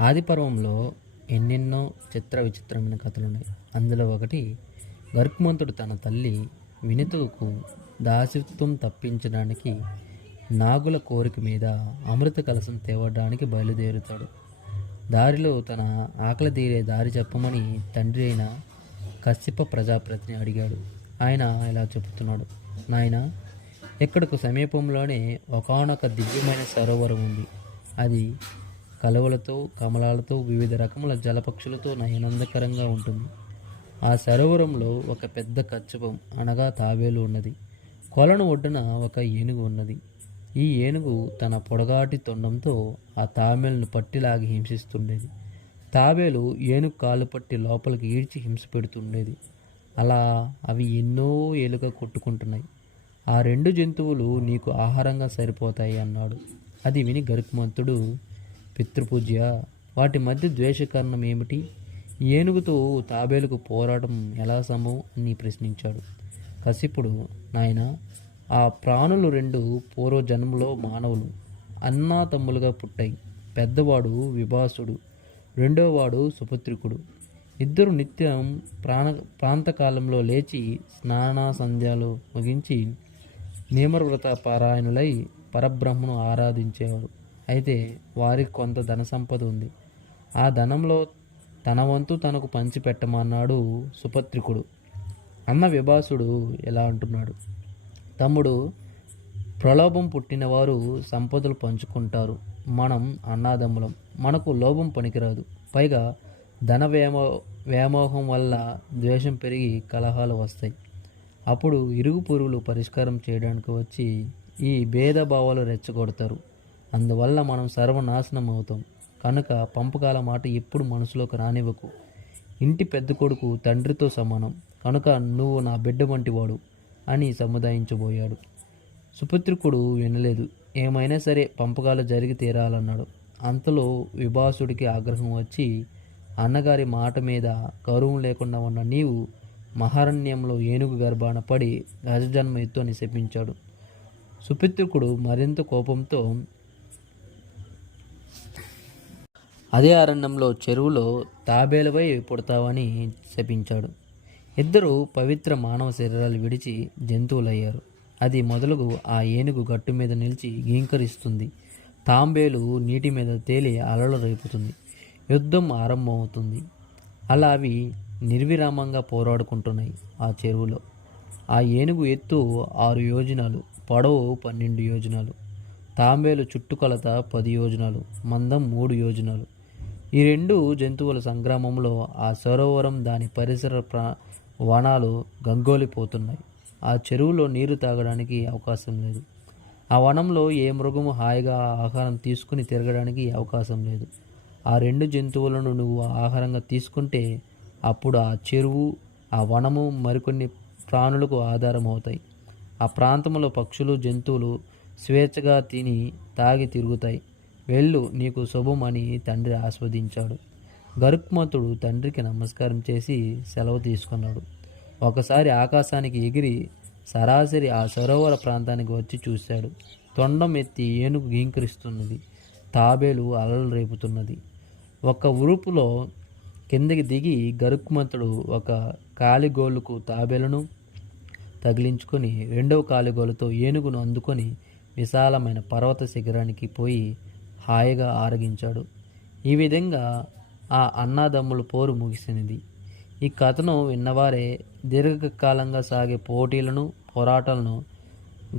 ఆదిపర్వంలో ఎన్నెన్నో చిత్ర విచిత్రమైన కథలు ఉన్నాయి అందులో ఒకటి గర్భమంతుడు తన తల్లి వినితుకు దాసిత్వం తప్పించడానికి నాగుల కోరిక మీద అమృత కలసం తేవడానికి బయలుదేరుతాడు. దారిలో తన ఆకలి తీరే దారి చెప్పమని తండ్రి అయిన కశ్యప ప్రజాప్రతిని అడిగాడు. ఆయన ఇలా చెబుతున్నాడు నాయన ఇక్కడకు సమీపంలోనే ఒకానొక దివ్యమైన సరోవరం ఉంది. అది కలువలతో కమలాలతో వివిధ రకముల జలపక్షులతో నయనందకరంగా ఉంటుంది. ఆ సరోవరంలో ఒక పెద్ద కచ్చపం అనగా తాబేలు ఉన్నది. కొలను ఒడ్డున ఒక ఏనుగు ఉన్నది. ఈ ఏనుగు తన పొడగాటి తొండంతో ఆ తాబేలును పట్టిలాగి హింసిస్తుండేది. తాబేలు ఏనుగు కాలు పట్టి లోపలికి ఈడ్చి హింస పెడుతుండేది. అలా అవి ఎన్నో ఏలుగా కొట్టుకుంటున్నాయి. ఆ రెండు జంతువులు నీకు ఆహారంగా సరిపోతాయి అన్నాడు. అది విని గరుకుమంతుడు పితృపూజ్య. వాటి మధ్య ద్వేష కారణం ఏమిటి? ఏనుగుతో తాబేలుకు పోరాటం ఎలా సంభవం అని ప్రశ్నించాడు. కసిపుడు నాయన ఆ ప్రాణులు రెండు పూర్వ జన్మలో మానవులు. అన్నా తమ్ములుగా పుట్టాయి. పెద్దవాడు విభాసుడు. రెండోవాడు సుపుత్రికుడు. ఇద్దరు నిత్యం ప్రాణ ప్రాంతకాలంలో లేచి స్నాన సంధ్యాలు ముగించి నియమవ్రత పారాయణులై పరబ్రహ్మను ఆరాధించేవారు. అయితే వారికి కొంత ధన సంపద ఉంది. ఆ ధనంలో తన వంతు తనకు పంచిపెట్టమన్నాడు సుపత్రికుడు. అన్న విభాసుడు ఎలా అంటున్నాడు? తమ్ముడు ప్రలోభం పుట్టినవారు సంపదలు పంచుకుంటారు. మనం అన్నాదమ్ములం. మనకు లోభం పనికిరాదు. పైగా ధన వ్యామో వ్యామోహం వల్ల ద్వేషం పెరిగి కలహాలు వస్తాయి. అప్పుడు ఇరుగు పొరుగులు పరిష్కారం చేయడానికి వచ్చి ఈ భేదభావాలు రెచ్చగొడతారు. అందువల్ల మనం సర్వనాశనం అవుతాం. కనుక పంపకాల మాట ఎప్పుడు మనసులోకి రానివ్వకు. ఇంటి పెద్ద కొడుకు తండ్రితో సమానం. కనుక నువ్వు నా బిడ్డ వంటివాడు అని సముదాయించబోయాడు. సుపుత్రికుడు వినలేదు. ఏమైనా సరే పంపకాలు జరిగి తీరాలన్నాడు. అంతలో విభాసుడికి ఆగ్రహం వచ్చి అన్నగారి మాట మీద గౌరవం లేకుండా ఉన్న నీవు మహారణ్యంలో ఏనుగు గర్భాన పడి గజజన్మ ఎత్తు అని శపించాడు. సుపిత్రుకుడు మరింత కోపంతో అదే అరణ్యంలో చెరువులో తాబేలుపై పుడతావని శపించాడు. ఇద్దరు పవిత్ర మానవ శరీరాలు విడిచి జంతువులయ్యారు. అది మొదలుగు ఆ ఏనుగు గట్టు మీద నిలిచి గీంకరిస్తుంది తాంబేలు నీటి మీద తేలి అలలు రేపుతుంది. యుద్ధం ఆరంభమవుతుంది. అలా అవి నిర్విరామంగా పోరాడుకుంటున్నాయి ఆ చెరువులో. ఆ ఏనుగు ఎత్తు ఆరు యోజనాలు పొడవు పన్నెండు యోజనాలు తాంబేలు చుట్టుకొలత పది యోజనాలు మందం మూడు యోజనాలు ఈ రెండు జంతువుల సంగ్రామంలో ఆ సరోవరం దాని పరిసర ప్రా వనాలు గంగోలిపోతున్నాయి. ఆ చెరువులో నీరు తాగడానికి అవకాశం లేదు. ఆ వనంలో ఏ మృగము హాయిగా ఆహారం తీసుకుని తిరగడానికి అవకాశం లేదు. ఆ రెండు జంతువులను నువ్వు ఆహారంగా తీసుకుంటే అప్పుడు ఆ చెరువు ఆ వనము మరికొన్ని ప్రాణులకు ఆధారం అవుతాయి ఆ ప్రాంతంలో పక్షులు జంతువులు స్వేచ్ఛగా తిని తాగి తిరుగుతాయి. వెళ్ళు నీకు శుభం అని తండ్రి ఆస్వాదించాడు. గరుక్మంతుడు తండ్రికి నమస్కారం చేసి సెలవు తీసుకున్నాడు. ఒకసారి ఆకాశానికి ఎగిరి సరాసరి ఆ సరోవర ప్రాంతానికి వచ్చి చూశాడు. తొండం ఎత్తి ఏనుగు గీంకరిస్తున్నది తాబేలు అలలు రేపుతున్నది. ఒక ఉరుపులో కిందకి దిగి గరుక్మంతుడు ఒక కాలిగోలుకు తాబేలను తగిలించుకొని రెండవ కాలిగోలుతో ఏనుగును అందుకొని విశాలమైన పర్వత శిఖరానికి పోయి హాయిగా ఆరగించాడు. ఈ విధంగా ఆ అన్నాదమ్ముల పోరు ముగిసినది. ఈ కథను విన్నవారే దీర్ఘకాలంగా సాగే పోటీలను పోరాటాలను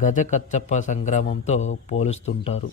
గజకచ్చప్ప సంగ్రామంతో పోలుస్తుంటారు.